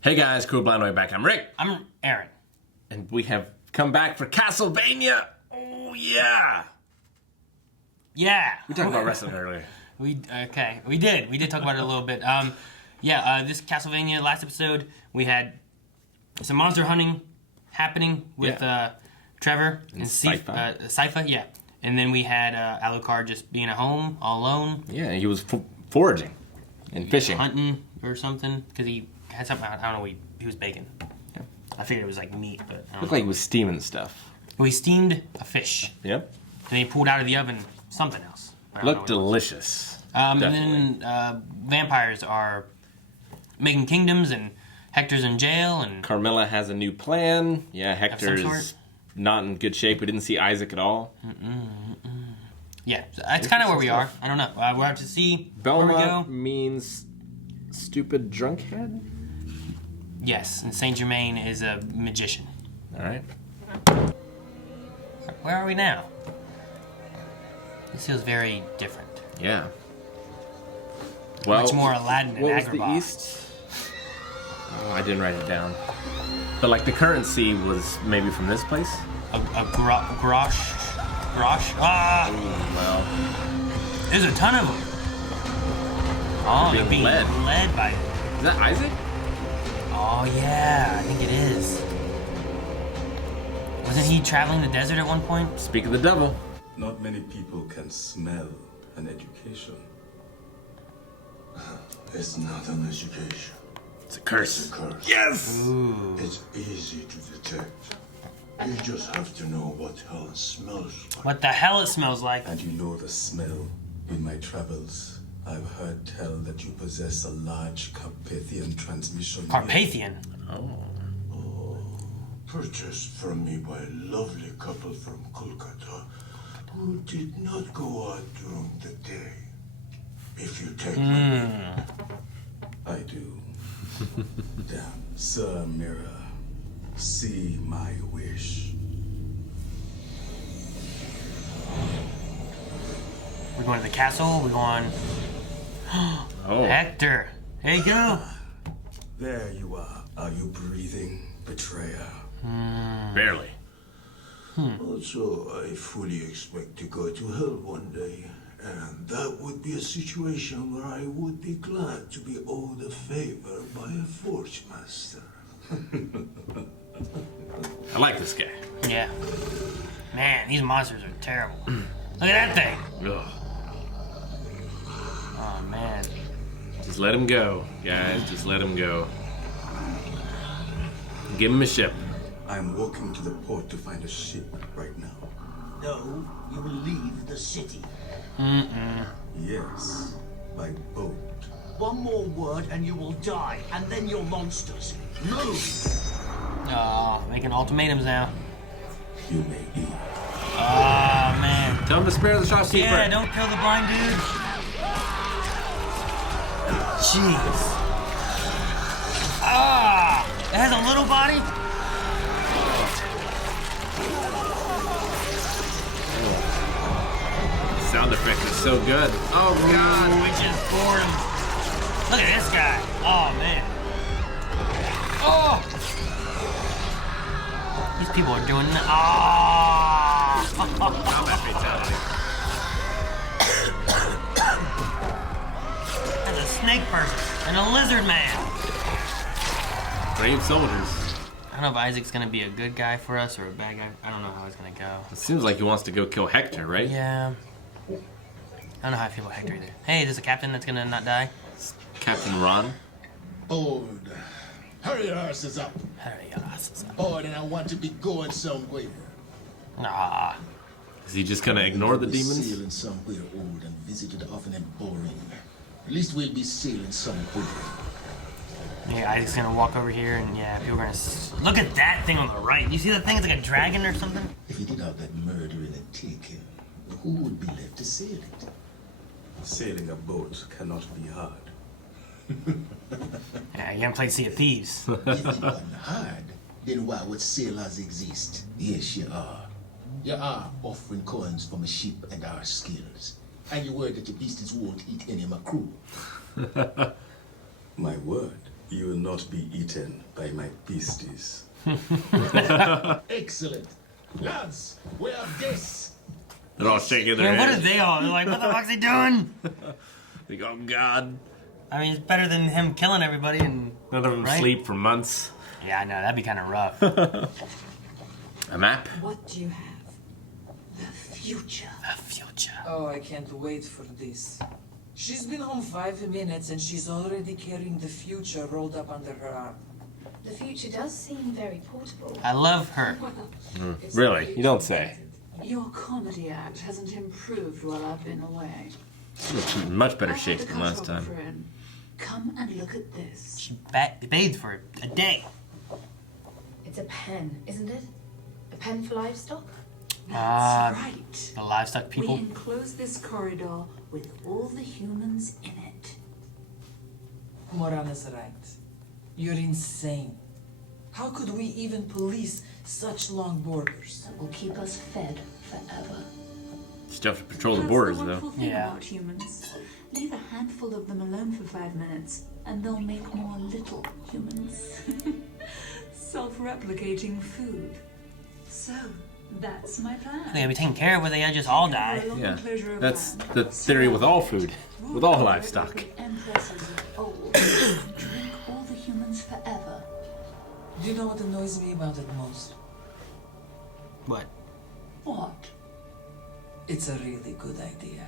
Hey guys, Cool Blind Way back. I'm Rick. I'm Aaron. And we have come back for Castlevania. Oh, yeah. Yeah. We talked about wrestling earlier. We did talk about it a little bit. This Castlevania last episode, we had some monster hunting happening with Trevor and Sypha, yeah. And then we had Alucard just being at home, all alone. Yeah, he was foraging and fishing. Hunting or something, because he had something, I don't know, he was baking. Yeah. I figured it was like meat, but I don't Looked know. like he was steaming stuff. Well, he steamed a fish. Yep. Then he pulled out of the oven something else. Looked delicious. And then vampires are making kingdoms, and Hector's in jail, and Carmilla has a new plan. Yeah, Hector is not in good shape. We didn't see Isaac at all. Yeah, that's kind of where we are. I don't know. We'll have to see where we Belma go. means stupid drunkhead? Yes, and Saint Germain is a magician. All right. Where are we now? This feels very different. Yeah. Well, Much more Aladdin and what was Agrabah. the east? Oh, I didn't write it down. But like the currency was maybe from this place? A grosh? Ah! Ooh, well. There's a ton of them. Oh, they're being led by... Is that Isaac? Oh, yeah, I think it is. Wasn't he traveling the desert at one point? Speak of the devil. Not many people can smell an education. It's not an education. It's a curse. It's a curse. Yes! Ooh. It's easy to detect. You just have to know what hell smells like. What the hell it smells like? And you know the smell. In my travels, I've heard tell that you possess a large Carpathian transmission. Carpathian? Oh. Purchased from me by a lovely couple from Kolkata who did not go out during the day. If you take my I do. Damn, Sir Mirror, see my wish. We're going to the castle. We're going... Oh. Hector. There you go. There you are. Are you breathing, betrayer? Barely. Also, I fully expect to go to hell one day. And that would be a situation where I would be glad to be owed a favor by a forge master. I like this guy. Yeah. Man, these monsters are terrible. Look at that thing. Ugh. Oh, man. Just let him go, guys. Just let him go. Give him a ship. I'm walking to the port to find a ship right now. No, you will leave the city. Yes, by boat. One more word and you will die, and then you're monsters. Move! Oh, making ultimatums now. You may eat. Oh, man. Tell him to spare the shopkeeper. Yeah, don't kill the blind dude. Jeez. Ah! It has a little body? Sound effect is so good. Oh, God. We just bored him. Look at this guy. Oh, man. Oh! These people are doing that. Ah! Combat fatality. That's a snake person and a lizard man. Brave soldiers. I don't know if Isaac's gonna be a good guy for us or a bad guy. I don't know how it's gonna go. It seems like he wants to go kill Hector, right? Yeah. I don't know how I feel about Hector either. Hey, is this a captain that's gonna not die? Captain Ron. Bored. Hurry your asses up. Hurry your asses up. Bored and I want to be going somewhere. Nah. Is he just gonna ignore the demons? Sailing somewhere old and visited often and boring. At least we'll be sailing somewhere. Yeah, Isaac's gonna walk over here and yeah, people are gonna look at that thing on the right. You see that thing? It's like a dragon or something? If you did have that murdering and taking, who would be left to sail it? Sailing a boat cannot be hard. Yeah, you haven't played Sea of Thieves. If it wasn't hard, then why would sailors exist? Yes, you are. You are offering coins from a ship and our skills. And you word that your beasties won't eat any of my crew. My word. You will not be eaten by my beasties. Excellent. Lads, we have this. They're all shaking their Man, what are heads. they all? They're like, what the fuck's he doing? Like, oh God. I mean, it's better than him killing everybody and... None of them Right? sleep for months. Yeah, I know, that'd be kind of rough. A map? What do you have? The future. The future. Oh, I can't wait for this. She's been home 5 minutes and she's already carrying the future rolled up under her arm. The future does seem very portable. I love her. Really? You don't say. Your comedy act hasn't improved while I've been away. Looks in much better I had shape the than last time. cartographer in. Come and look at this. She bathed for a day. It's a pen, isn't it? A pen for livestock? Ah, That's right. the livestock We people. enclose this corridor with all the humans in it. Morana's right. You're insane. How could we even police such long borders? That will keep us fed forever. Still have to patrol the That's borders, the though. wonderful thing Yeah. about humans. Leave a handful of them alone for 5 minutes, and they'll make more little humans. Self-replicating food. So, that's my plan. They gotta be taken care of where they just all die. Yeah. That's the theory with all food. With all livestock. Empresses of old drink all the humans forever. Do you know what annoys me about it most? What? What? It's a really good idea.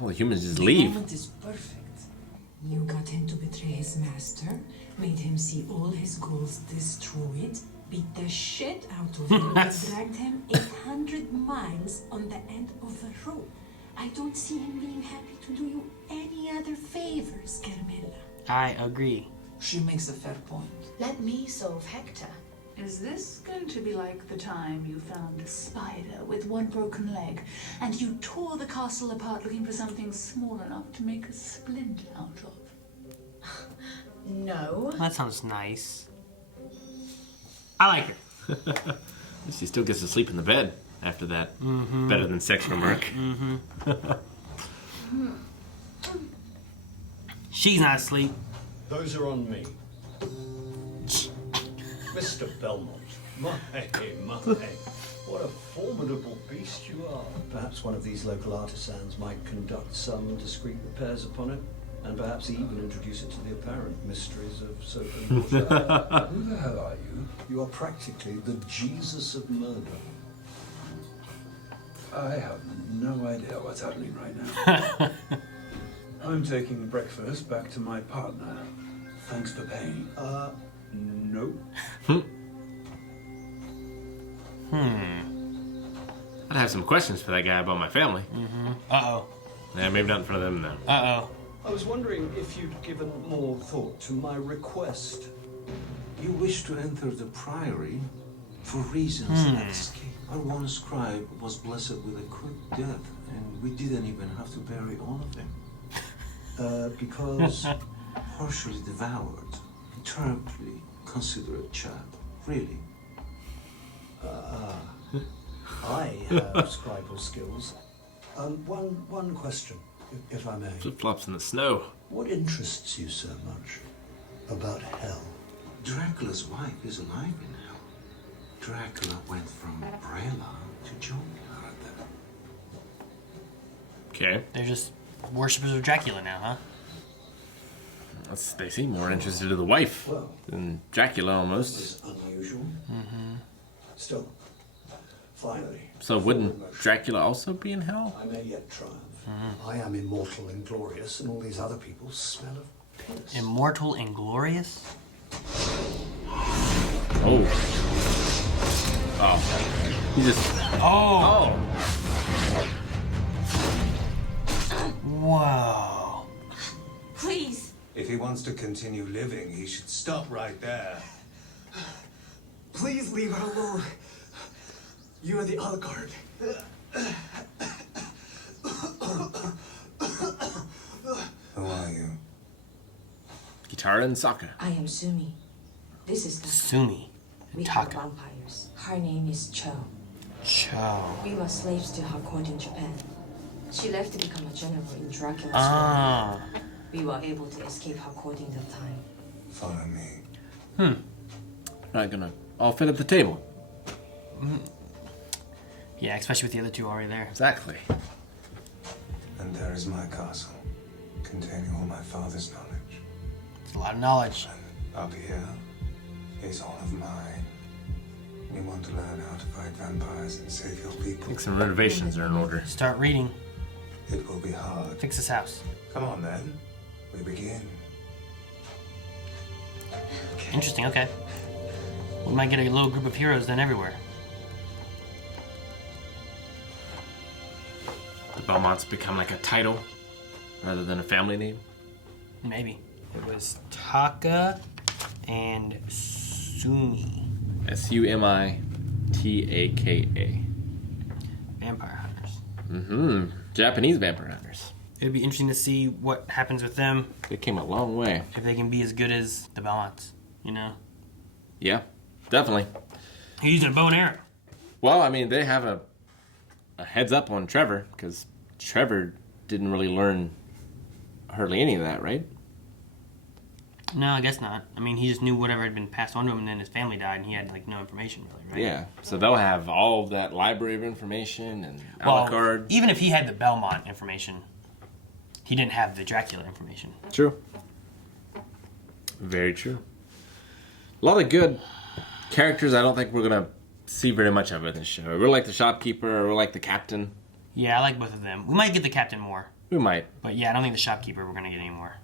All the humans just The leave. moment is perfect. You got him to betray his master, made him see all his goals destroyed, beat the shit out of him, and dragged him 800 miles on the end of the rope. I don't see him being happy to do you any other favors, Carmela. I agree. She makes a fair point. Let me solve Hector. Is this going to be like the time you found a spider with one broken leg, and you tore the castle apart looking for something small enough to make a splint out of? No. That sounds nice. I like her. At least he still gets to sleep in the bed after that. Better than sex from work. She's not asleep. Those are on me. Mr. Belmont, my, what a formidable beast you are. Perhaps one of these local artisans might conduct some discreet repairs upon it, and perhaps even introduce it to the apparent mysteries of soap and water. Who the hell are you? You are practically the Jesus of murder. I have no idea what's happening right now. I'm taking breakfast back to my partner. Thanks for paying. No. I'd have some questions for that guy about my family. Uh-oh. Yeah, maybe not in front of them, though. Uh-oh. I was wondering if you'd given more thought to my request. You wish to enter the priory for reasons that escape. Our one scribe was blessed with a quick death, and we didn't even have to bury all of him. Because Partially devoured. Terribly considerate chap. Really. I have scribal skills. One question, if I may. Flip-flops in the snow. What interests you so much about hell? Dracula's wife is alive in hell. Dracula went from Brella to Junkie. Okay. They're just worshippers of Dracula now, huh? They seem more interested in the wife than Dracula, almost. It's unusual. Still, finally. So wouldn't Dracula also be in hell? I may yet triumph. I am immortal and glorious, and all these other people smell of piss. Immortal and glorious? Oh. Oh. He just... Oh! Oh! Whoa. Please. If he wants to continue living, he should stop right there. Please leave her alone. You are the Alucard. Who are you? Guitar and Sokka. I am Sumi. This is Sumi. We are Taka. vampires. Her name is Cho. Cho. We were slaves to her court in Japan. She left to become a general in Dracula's Ah. world. We were able to escape her court in that time. Follow me. Not gonna all fit at the table. Yeah, especially with the other two already there. Exactly. And there is my castle, containing all my father's knowledge. It's a lot of knowledge. Up here is all of mine. We want to learn how to fight vampires and save your I people. think some renovations are in order. Start reading. It will be hard. Fix this house. Come on then. We begin. Interesting, okay. We might get a little group of heroes then everywhere. The Belmonts become like a title rather than a family name. Maybe. It was Taka and Sumi. Sumitaka. Vampire hunters. Mm-hmm. Japanese vampire hunters. It'd be interesting to see what happens with them. They came a long way. If they can be as good as the Belmonts, you know? Yeah, definitely. He's using a bow and arrow. Well, I mean, they have a heads up on Trevor, because Trevor didn't really learn hardly any of that, right? No, I guess not. I mean, he just knew whatever had been passed on to him, and then his family died, and he had, like, no information, really, right? Yeah, so they'll have all of that library of information and Alucard. Even if he had the Belmont information, he didn't have the Dracula information. True. Very true. A lot of good characters I don't think we're going to see very much of in this show. We're like the shopkeeper, we're like the captain. Yeah, I like both of them. We might get the captain more. We might. But yeah, I don't think the shopkeeper we're going to get any more.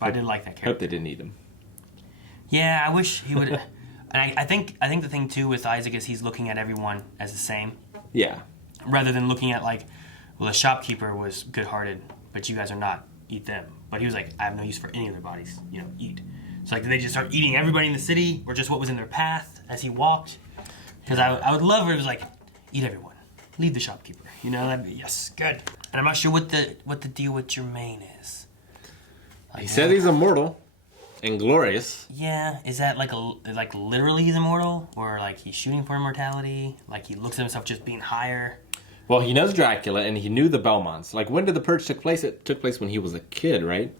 But I did like that character. Hope they didn't need him. Yeah, I wish he would. And I think the thing too with Isaac is he's looking at everyone as the same. Yeah. Rather than looking at like, well, the shopkeeper was good-hearted, but you guys are not. Eat them. But he was like, I have no use for any of their bodies. You know, eat. So like, did they just start eating everybody in the city, or just what was in their path as he walked? Because I would love where it was like, eat everyone, leave the shopkeeper. You know, that'd be, yes, good. And I'm not sure what the deal with Jermaine is. He said he's immortal and glorious. Yeah, is that like literally he's immortal, or like he's shooting for immortality? Like he looks at himself just being higher. Well, he knows Dracula and he knew the Belmonts. Like, when did the purge take place? It took place when he was a kid, right?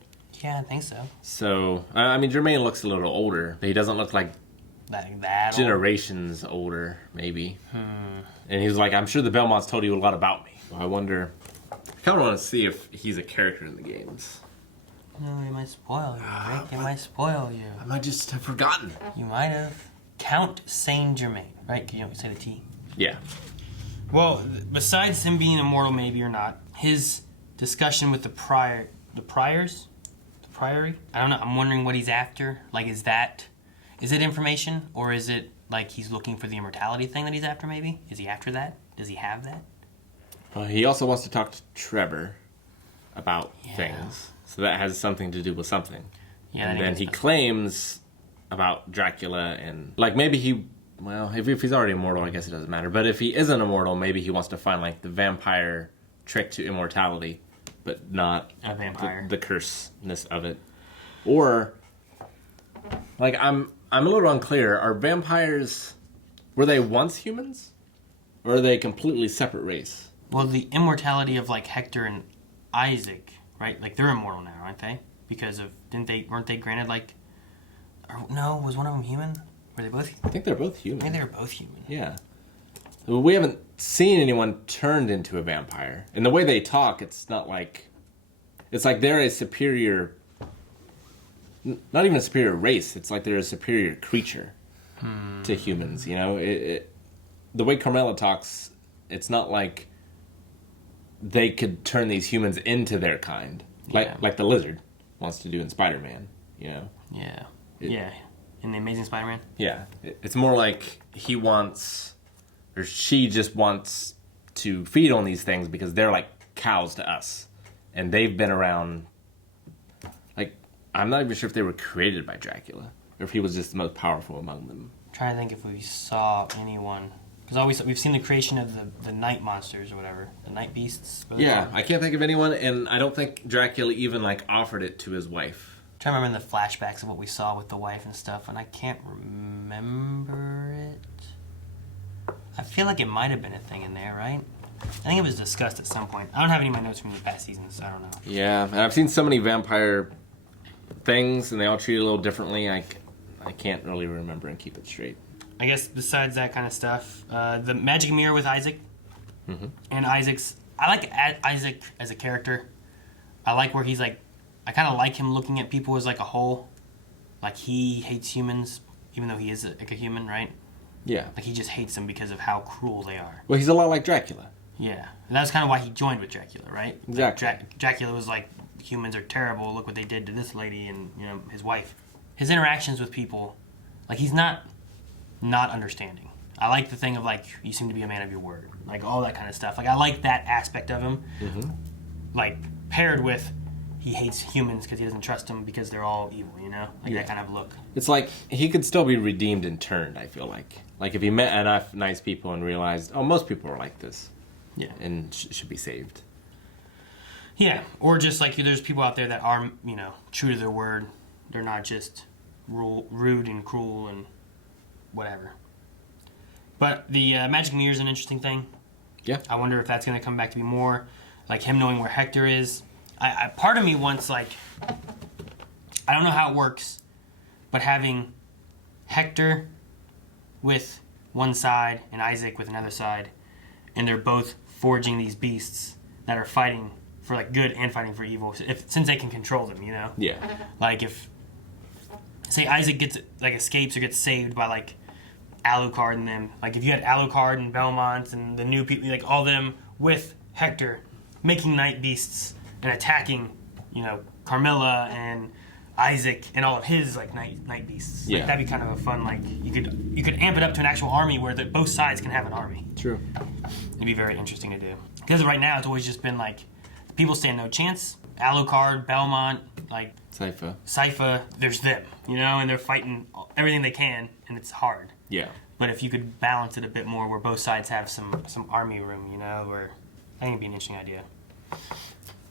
Yeah, I think so. So, I mean, Jermaine looks a little older, but he doesn't look like that generations older, maybe. And he was like, I'm sure the Belmonts told you a lot about me. Well, I wonder, I kind of want to see if he's a character in the games. No, he might spoil you, Rick. It might spoil you. I might just have forgotten. You might have. Count Saint Germain, right? Can you say the T? Yeah. Well, besides him being immortal, maybe or not, his discussion with the priory. I don't know. I'm wondering what he's after. Like, is it information, or is it like he's looking for the immortality thing that he's after? Maybe is he after that? Does he have that? He also wants to talk to Trevor about things, so that has something to do with something. Yeah. And then he claims about Dracula, and like maybe he. Well, if he's already immortal, I guess it doesn't matter. But if he isn't immortal, maybe he wants to find like the vampire trick to immortality, but not a vampire. The curseness of it. Or like I'm a little unclear. Are vampires, were they once humans, or are they a completely separate race? Well, the immortality of like Hector and Isaac, right? Like they're immortal now, aren't they? Because of weren't they granted like? Or, no, was one of them human? Were they both? I think they're both human. I think they were both human. Yeah. Well, we haven't seen anyone turned into a vampire. And the way they talk, it's not like... It's like they're a superior... Not even a superior race. It's like they're a superior creature to humans, you know? The way Carmela talks, it's not like they could turn these humans into their kind. Like the lizard wants to do in Spider-Man, you know? Yeah. Yeah. In The Amazing Spider-Man? Yeah. It's more like he wants, or she just wants to feed on these things because they're like cows to us. And they've been around, like, I'm not even sure if they were created by Dracula, or if he was just the most powerful among them. I'm trying to think if we saw anyone, because we've seen the creation of the night monsters or whatever, the night beasts. Yeah, I can't think of anyone, and I don't think Dracula even, like, offered it to his wife. I'm trying to remember the flashbacks of what we saw with the wife and stuff, and I can't remember it. I feel like it might have been a thing in there, right? I think it was discussed at some point. I don't have any of my notes from the past seasons, so I don't know. Yeah, and I've seen so many vampire things, and they all treat it a little differently. I can't really remember and keep it straight. I guess besides that kind of stuff, the magic mirror with Isaac, and Isaac's. I like Isaac as a character. I like where he's like, I kind of like him looking at people as like a whole. Like he hates humans, even though he is like a human, right? Yeah. Like he just hates them because of how cruel they are. Well, he's a lot like Dracula. Yeah, and that's kind of why he joined with Dracula, right? Exactly. Like Dracula was like, humans are terrible. Look what they did to this lady and his wife. His interactions with people, like he's not understanding. I like the thing of like, you seem to be a man of your word, like all that kind of stuff. Like I like that aspect of him. Like paired with, he hates humans because he doesn't trust them because they're all evil, like that kind of look. It's like he could still be redeemed and turned. I feel like if he met enough nice people and realized, oh, most people are like this. Yeah. And should be saved. Yeah, or just like there's people out there that are, true to their word. They're not just rude and cruel and whatever. But the magic mirror is an interesting thing. Yeah. I wonder if that's going to come back to be more like him knowing where Hector is. I part of me wants like, I don't know how it works, but having Hector with one side and Isaac with another side, and they're both forging these beasts that are fighting for like good and fighting for evil, since they can control them, Yeah. Like if, say Isaac escapes or gets saved by like Alucard and them. Like if you had Alucard and Belmont and the new people, like all them with Hector making night beasts and attacking, Carmilla and Isaac and all of his like night beasts. Yeah. Like, that'd be kind of a fun, like you could amp it up to an actual army where both sides can have an army. True. It'd be very interesting to do. Because right now it's always just been like, people stand no chance. Alucard, Belmont, like Sypha, there's them, and they're fighting everything they can, and it's hard. Yeah. But if you could balance it a bit more, where both sides have some army room, where I think it'd be an interesting idea.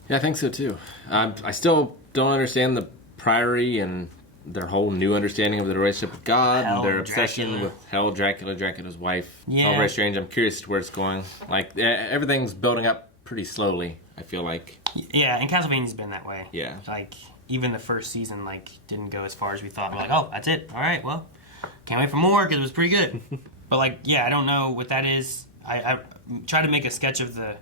Yeah, I think so too. I still don't understand the Priory and their whole new understanding of the relationship with God and their obsession with Dracula's wife. Yeah. It's all very strange. I'm curious where it's going. Like everything's building up pretty slowly, I feel like. Yeah, and Castlevania's been that way. Yeah. Like even the first season didn't go as far as we thought. We're like, oh, that's it. All right, well, can't wait for more because it was pretty good. But I don't know what that is. I try to make a sketch of the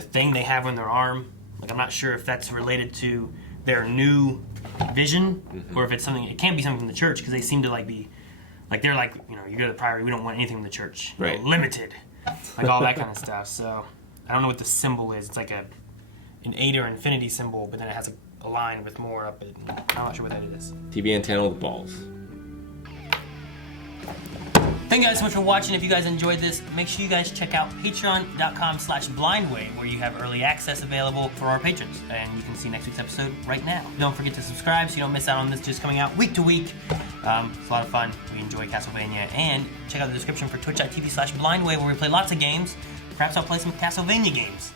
thing they have on their arm. Like I'm not sure if that's related to their new vision or if it's something. It can't be something from the church because they seem to be like they're like you go to the Priory, we don't want anything from the church. Right. Limited, like all that kind of stuff. So I don't know what the symbol is. It's like an 8 or infinity symbol, but then it has a line with more up it. I'm not sure what that is. TV antenna with balls. Thank you guys so much for watching. If you guys enjoyed this, make sure you guys check out patreon.com/blindway, where you have early access available for our patrons. And you can see next week's episode right now. Don't forget to subscribe so you don't miss out on this just coming out week to week. It's a lot of fun. We enjoy Castlevania. And check out the description for twitch.tv/blindway, where we play lots of games. Perhaps I'll play some Castlevania games.